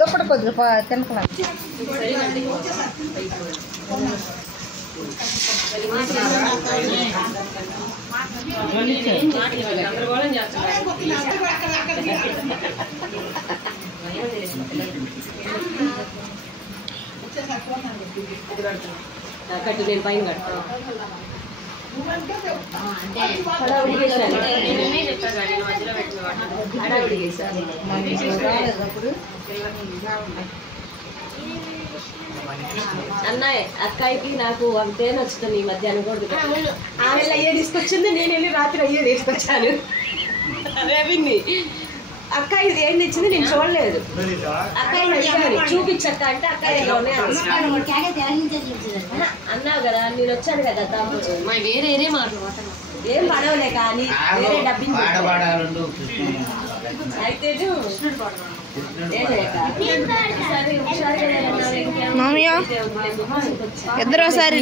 దుప్పటి కొద్దిగా తినకలేదు. కట్టు నేను పైన కడతాను. అన్నయ్య అక్కాయికి నాకు అంతే నచ్చుతుంది ఈ మధ్య అనకూడదు. ఆమె అయ్యే తీసుకొచ్చింది, నేను వెళ్ళి రాత్రి అయ్యే తీసుకొచ్చాను. రవిని అక్కాయి ఏం తెచ్చింది నేను చూడలేదు. అక్కాయి చూపించక్క అంటే అక్కాయి అన్నావు కదా, నేను వచ్చాను కదా తమ్ముడు. వేరే మాట్లాడు ఏం పడవలే కానీ వేరే డబ్బింగ్ అయితే ఇద్దరు ఒకసారి